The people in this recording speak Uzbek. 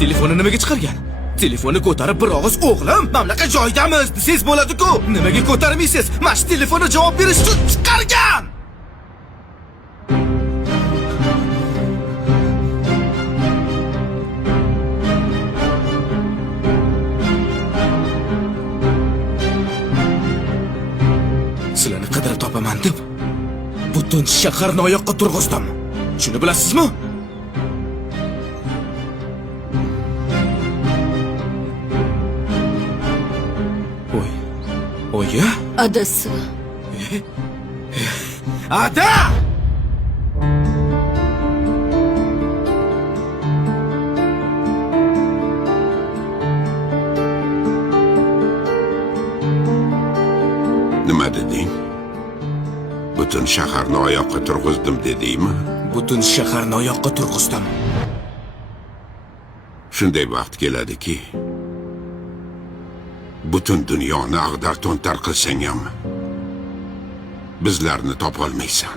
Telefonni nimaga chiqargan? Telefonni ko'tarib bir og'iz o'g'lim, mamlakat joyidamiz desangiz bo'ladi-ku. Nimaga ko'tarmaysiz? Mana shu telefonni javob berish uchun chiqargan. Sizlarni qidirib topaman deb butun shaharni oyoqqa turg'izdim. Shuni bilasizmi? Oya? Adasi. Ada! Nima deding? Butun shaharni oyoqqa turg'izdim dedingmi? Butun shaharni oyoqqa turg'izdim. Shunday vaqt keladiki, butun dunyoni ag'dar-to'ntar qilsang ham bizlarni topolmaysan.